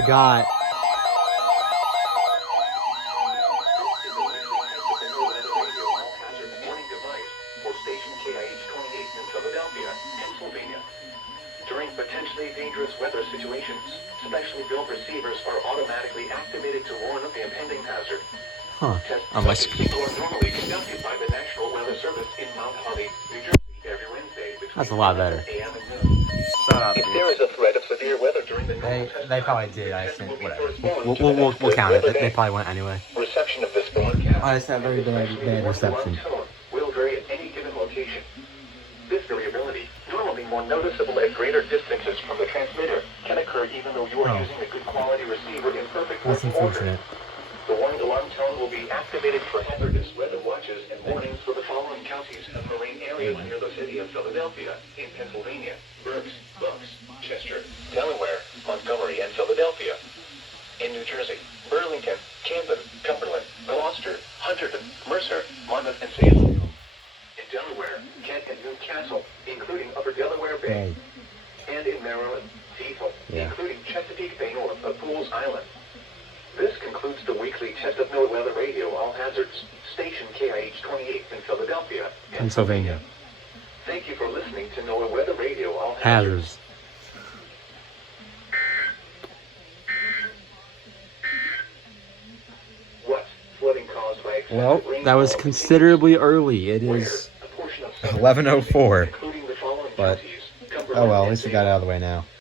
forgot. During potentially dangerous weather situations, specially built receivers are automatically activated to warn of the impending hazard. Huh. Tests On my such as screen. these are normally conducted by the National Weather Service in Mount Holly, New Jersey, every Wednesday between That's a lot 11 better. a.m. and noon. Shut up, If dude. there is a threat of severe weather during the normal test They time, probably did, the I test think. will be Whatever. postponed to the next We'll count it. weather They day. probably went anyway. Reception of this broadcast, I just had very bad especially the reception. one-to-one tone, will vary at any given location. This variability, normally more noticeable at greater distances from the transmitter, can occur even though you are Oh. using a good quality receiver in perfect That's working order. unfortunate. The one-to-one tone will be activated for hazardous weather watches and warnings for the following counties and marine areas near the city of Philadelphia, in Pennsylvania: Berks, Bucks, Chester, Delaware, Montgomery, and Philadelphia. In New Jersey: Burlington, Camden, Cumberland, Gloucester, Hunterdon, Mercer, Monmouth, and Salem. In Delaware: Kent and Newcastle, including Upper Delaware Bay. And in Maryland: Cecil, including Chesapeake Bay north of Pools Island. This concludes the weekly Test of NOAA Weather Radio All Hazards, station KIH 28 in Philadelphia, Pennsylvania. Thank you for listening to NOAA Weather Radio All Hazards. Hazards. What? Flooding caused by excessive Well, rainfall that was considerably early. It where is a portion of 11:04. including the following But, counties, oh well, at Cumberland, least we got it out of the way now.